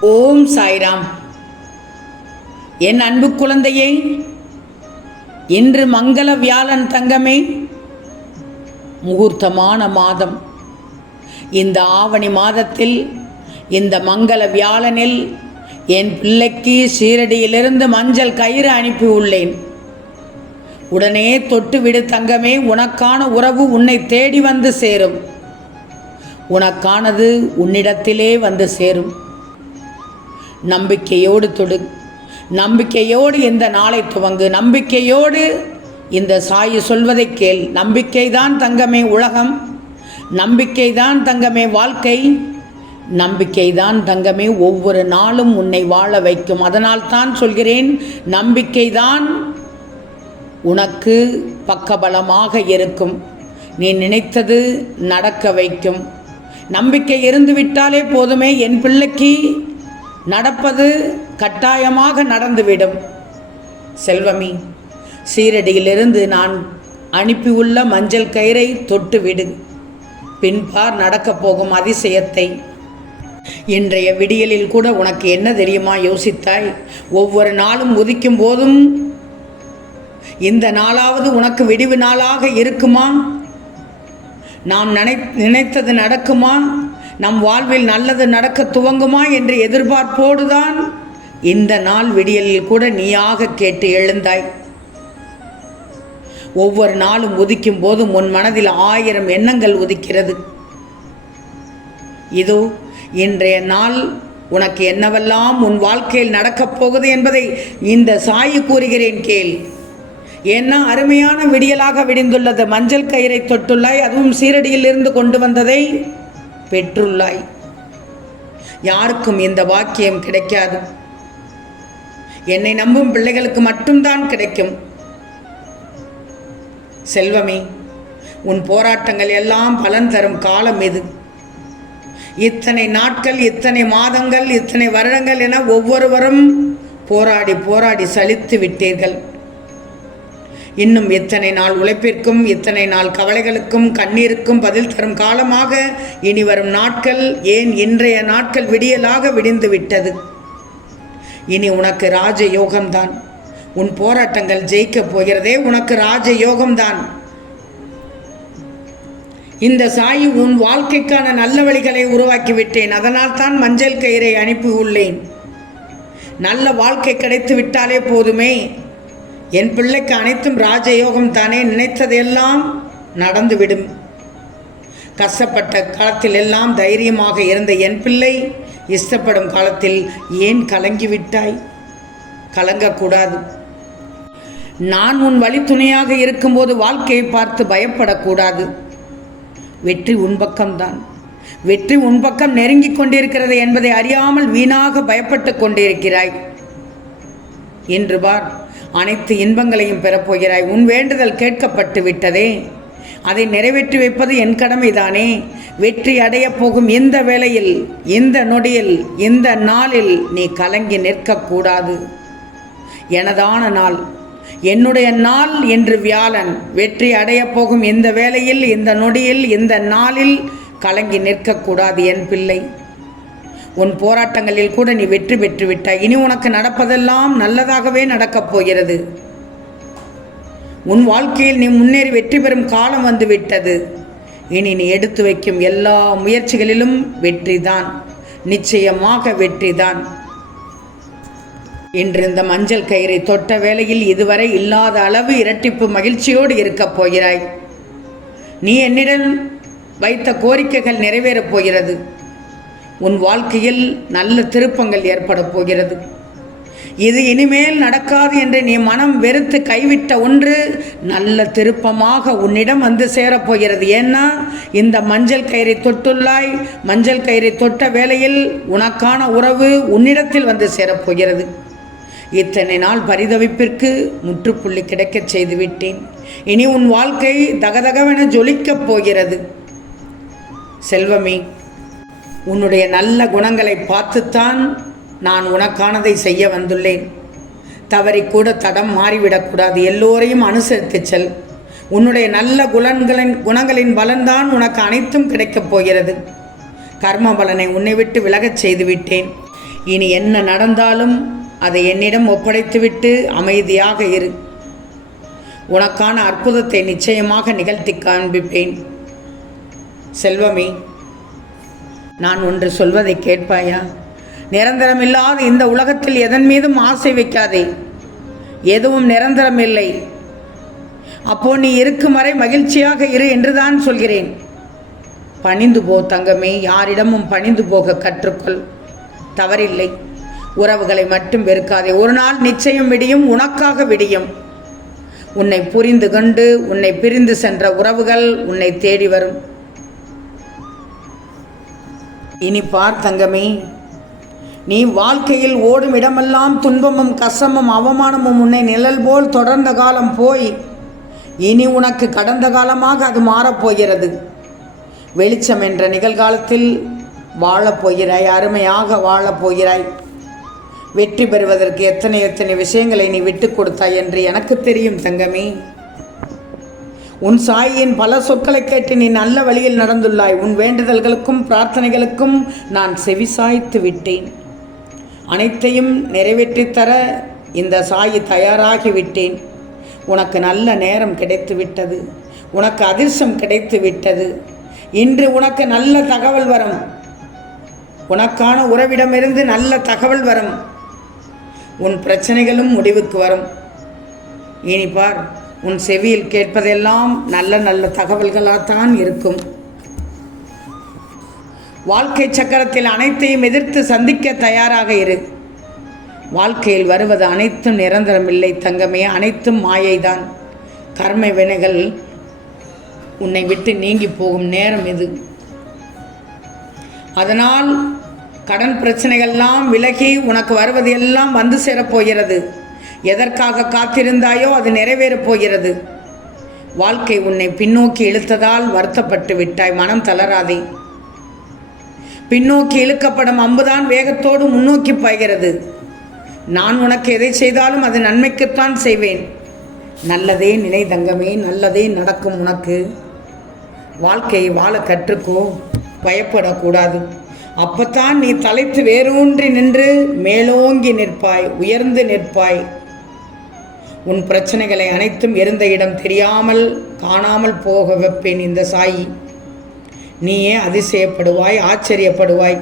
ஓம் சாய்ராம். என் அன்பு குழந்தையே இன்று மங்கள வியாழன் தங்கமே முகூர்த்தமான மாதம். இந்த ஆவணி மாதத்தில் இந்த மங்கள வியாழனில் என் பிள்ளைக்கு சீரடியிலிருந்து மஞ்சள் கயிறு அனுப்பி உள்ளேன். உடனே தொட்டு விடு தங்கமே உனக்கான உறவு உன்னை தேடி வந்து சேரும். உனக்கானது உன்னிடத்திலே வந்து சேரும். நம்பிக்கையோடு தொடு. நம்பிக்கையோடு இந்த நாளை துவங்கு. நம்பிக்கையோடு இந்த சாயி சொல்வதை கேள். நம்பிக்கைதான் தங்கமே உலகம். நம்பிக்கைதான் தங்கமே வாழ்க்கை. நம்பிக்கைதான் தங்கமே ஒவ்வொரு நாளும் உன்னை வாழ வைக்கும். அதனால் தான் சொல்கிறேன் நம்பிக்கைதான் உனக்கு பக்கபலமாக இருக்கும். நீ நினைத்தது நடக்க வைக்கும். நம்பிக்கை இருந்துவிட்டாலே போதுமே என் பிள்ளைக்கு. நடப்பது கட்டாயமாக நடந்துவிடும். செல்வமி சீரடியிலிருந்து நான் அனுப்பியுள்ள மஞ்சள் கயிறை தொட்டுவிடு. பின்பார் நடக்கப் போகும் அதிசயத்தை. இன்றைய விடியலில் கூட உனக்கு என்ன தெரியுமா யோசித்தாய்? ஒவ்வொரு நாளும் உதிக்கும் போதும் இந்த நாளாவது உனக்கு விடிவு நாளாக இருக்குமா? நாம் நினை நினைத்தது நடக்குமா? நம் வாழ்வில் நல்லது நடக்க துவங்குமா என்று எதிர்பார்ப்போடுதான் இந்த நாள் விடியலில் கூட நீயாக கேட்டு எழுந்தாய். ஒவ்வொரு நாளும் உதிக்கும் போதும் உன் மனதில் ஆயிரம் எண்ணங்கள் உதிக்கிறது. இதோ இன்றைய நாள் உனக்கு என்னவெல்லாம் உன் வாழ்க்கையில் நடக்கப் போகுது என்பதை இந்த சாயி கூறுகிறேன் கேள். ஏன்னா அருமையான விடியலாக விடிந்துள்ளது. மஞ்சள் கயிறை தொட்டுள்ளாய். அதுவும் சீரடியில் இருந்து கொண்டு வந்ததை பெற்றுள்ளாய். யாருக்கும் இந்த வாக்கியம் கிடைக்காது. என்னை நம்பும் பிள்ளைகளுக்கு மட்டும்தான் கிடைக்கும். செல்வமே உன் போராட்டங்கள் எல்லாம் பலன் தரும் காலம் இது இத்தனை நாட்கள் இத்தனை மாதங்கள் இத்தனை வருடங்கள் என ஒவ்வொருவரும் போராடி போராடி சலித்து விட்டீர்கள். இன்னும் இத்தனை நாள் உழைப்பிற்கும் இத்தனை நாள் கவலைகளுக்கும் கண்ணீருக்கும் பதில் தரும் காலமாக இனி வரும் நாட்கள் ஏன் இன்றைய நாட்கள் விடியலாக விடிந்து விட்டது? இனி உனக்கு ராஜ யோகம்தான். உன் போராட்டங்கள் ஜெயிக்கப் போகிறதே உனக்கு ராஜ யோகம்தான். இந்த சாயி உன் வாழ்க்கைக்கான நல்ல வழிகளை உருவாக்கி விட்டேன் அதனால் தான் மஞ்சள் கயிறை அனுப்பி உள்ளேன். நல்ல வாழ்க்கை கிடைத்து விட்டாலே போதுமே. என் பிள்ளைக்கு அனைத்தும் ராஜயோகம் தானே நினைத்ததெல்லாம் நடந்துவிடும். கஷ்டப்பட்ட காலத்தில் எல்லாம் தைரியமாக இருந்த என் பிள்ளை இஷ்டப்படும் காலத்தில் ஏன் கலங்கிவிட்டாய்? கலங்கக்கூடாது. நான் உன் வழித்துணையாக இருக்கும்போது வாழ்க்கையை பார்த்து பயப்படக்கூடாது. வெற்றி உன்பக்கம்தான் வெற்றி உன் பக்கம் நெருங்கிக் கொண்டிருக்கிறது என்பதை அறியாமல் வீணாக பயப்பட்டு கொண்டிருக்கிறாய். என்று பார் அனைத்து இன்பங்களையும் பெறப்போகிறாய் உன் வேண்டுதல் கேட்கப்பட்டு விட்டதே. அதை நிறைவேற்றி வைப்பது என் கடமைதானே. வெற்றி அடையப் போகும் இந்த வேளையில் இந்த நொடியில் இந்த நாளில் நீ கலங்கி நிற்கக்கூடாது. எனதான நாள். என்னுடைய நாள் என்று வியாழன் வெற்றி அடையப் போகும் இந்த வேளையில் இந்த நொடியில் இந்த நாளில் கலங்கி நிற்கக்கூடாது என் பிள்ளை. உன் போராட்டங்களில் கூட நீ வெற்றி பெற்று விட்டாய். இனி உனக்கு நடப்பதெல்லாம் நல்லதாகவே நடக்கப் போகிறது. உன் வாழ்க்கையில் நீ முன்னேறி வெற்றி பெறும் காலம் வந்து விட்டது. இனி நீ எடுத்து வைக்கும் எல்லா முயற்சிகளிலும் வெற்றிதான். நிச்சயமாக வெற்றிதான். இன்று இந்த மஞ்சள் கயிறை தொட்ட வேளையில் இதுவரை இல்லாத அளவு இரட்டிப்பு மகிழ்ச்சியோடு இருக்கப் போகிறாய். நீ என்னிடம் வைத்த கோரிக்கைகள் நிறைவேறப் போகிறது. உன் வாழ்க்கையில் நல்ல திருப்பங்கள் ஏற்பட போகிறது. இது இனிமேல் நடக்காது என்று நீ மனம் வெறுத்து கைவிட்ட ஒன்று நல்ல திருப்பமாக உன்னிடம் வந்து சேரப்போகிறது ஏன்னா இந்த மஞ்சள் கயிறை தொட்டுள்ளாய் மஞ்சள் கயிறை தொட்ட வேளையில் உனக்கான உறவு உன்னிடத்தில் வந்து சேரப்போகிறது இத்தனை நாள் பரிதவிப்பிற்கு முற்றுப்புள்ளி கிடைக்கச் செய்துவிட்டேன். இனி உன் வாழ்க்கை தகதகவென ஜொலிக்கப் போகிறது. செல்வமே உன்னுடைய நல்ல குணங்களை பார்த்துத்தான் நான் உனக்கானதை செய்ய வந்துள்ளேன். தவறி கூட தடம் மாறிவிடக்கூடாது எல்லோரையும் அனுசரித்து செல். உன்னுடைய நல்ல குணங்களின் குணங்களின் பலன்தான் உனக்கு அனைத்தும் கிடைக்கப் போகிறது. கர்ம பலனை உன்னை விட்டு விலகச் செய்துவிட்டேன். இனி என்ன நடந்தாலும் அதை என்னிடம் ஒப்படைத்துவிட்டு அமைதியாக இரு. உனக்கான அற்புதத்தை நிச்சயமாக நிகழ்த்தி காண்பிப்பேன். செல்வமே நான் ஒன்று சொல்வதை கேட்பாயா? நிரந்தரமில்லாத இந்த உலகத்தில் எதன் மீதும் ஆசை வைக்காதே. எதுவும் நிரந்தரமில்லை. அப்போ நீ இருக்கும் வரை மகிழ்ச்சியாக இரு என்றுதான் சொல்கிறேன். பணிந்து போ தங்கமே யாரிடமும் பணிந்து போக கற்றுக்கொள். தவறில்லை. உறவுகளை மட்டும் வெறுக்காதே. ஒரு நாள் நிச்சயம் விடியும் உனக்காக விடியும். உன்னை புரிந்து கொண்டு உன்னை பிரிந்து சென்ற உறவுகள் உன்னை தேடி வரும். இனி பார் தங்கமே நீ வாழ்க்கையில் ஓடும் இடமெல்லாம் துன்பமும் கசமும் அவமானமும் உன்னை நிழல் போல் தொடர்ந்த காலம் போய் இனி உனக்கு கடந்த காலமாக அது மாறப்போகிறது வெளிச்சம் என்ற நிகழ்காலத்தில் வாழப் போகிறாய் அருமையாக வாழப் போகிறாய். வெற்றி பெறுவதற்கு எத்தனை எத்தனை விஷயங்களை நீ விட்டு கொடுத்தாய் என்று எனக்கு தெரியும் தங்கமே. உன் சாயின் பல சொற்களை கேட்டு நீ நல்ல வழியில் நடந்துள்ளாய். உன் வேண்டுதல்களுக்கும் பிரார்த்தனைகளுக்கும் நான் செவிசாய்த்து விட்டேன். அனைத்தையும் நிறைவேற்றித்தர இந்த சாயி தயாராகி விட்டேன். உனக்கு நல்ல நேரம் கிடைத்து விட்டது. உனக்கு அதிர்ஷ்டம் கிடைத்து விட்டது. இன்று உனக்கு நல்ல தகவல் வரும். உனக்கான உறவிடமிருந்து நல்ல தகவல் வரும். உன் பிரச்சனைகளும் முடிவுக்கு வரும். இனி பார். உன் செவியில் கேட்பதெல்லாம் நல்ல நல்ல தகவல்களாகத்தான் இருக்கும். வாழ்க்கை சக்கரத்தில் அனைத்தையும் எதிர்த்து சந்திக்க தயாராக இரு. வாழ்க்கையில் வருவது அனைத்தும் நிரந்தரமில்லை தங்கமே அனைத்தும் மாயைதான். கர்ம வினைகள் உன்னை விட்டு நீங்கி போகும் நேரம் இது. அதனால் கடன் பிரச்சனைகள்லாம் விலகி உனக்கு வருவது எல்லாம் வந்து சேரப்போகிறது எதற்காக காத்திருந்தாயோ அது நிறைவேறப் போகிறது. வாழ்க்கை உன்னை பின்னோக்கி இழுத்ததால் வருத்தப்பட்டு விட்டாய் மனம் தளராதே. பின்னோக்கி இழுக்கப்படும் அம்புதான் வேகத்தோடு முன்னோக்கி பாய்கிறது. நான் உனக்கு எதை செய்தாலும் அது நன்மைக்குத்தான் செய்வேன். நல்லதே நினை தங்கமே நல்லதே நடக்கும் உனக்கு. வாழ்க்கையை வாழ கற்றுக்கோ பயப்படக்கூடாது. அப்பத்தான் நீ தலைத்து வேரூன்றி நின்று மேலோங்கி நிற்பாய் உயர்ந்து நிற்பாய். உன் பிரச்சனைகளை அனைத்தும் இருந்த இடம் தெரியாமல் காணாமல் போக வைப்பேன் இந்த சாயி. நீயே அதிசயப்படுவாய் ஆச்சரியப்படுவாய்.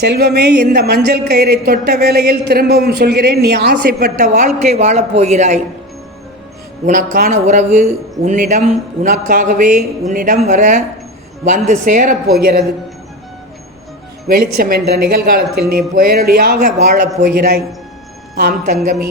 செல்வமே இந்த மஞ்சள் கயிறை தொட்ட வேளையில் திரும்பவும் சொல்கிறேன் நீ ஆசைப்பட்ட வாழ்க்கை வாழப்போகிறாய் உனக்கான உறவு உன்னிடம் உனக்காகவே உன்னிடம் வர வந்து சேரப்போகிறது வெளிச்சம் என்ற நிகழ்காலத்தில் நீ புயலடியாக வாழப் போகிறாய். ஆம் தங்கமே.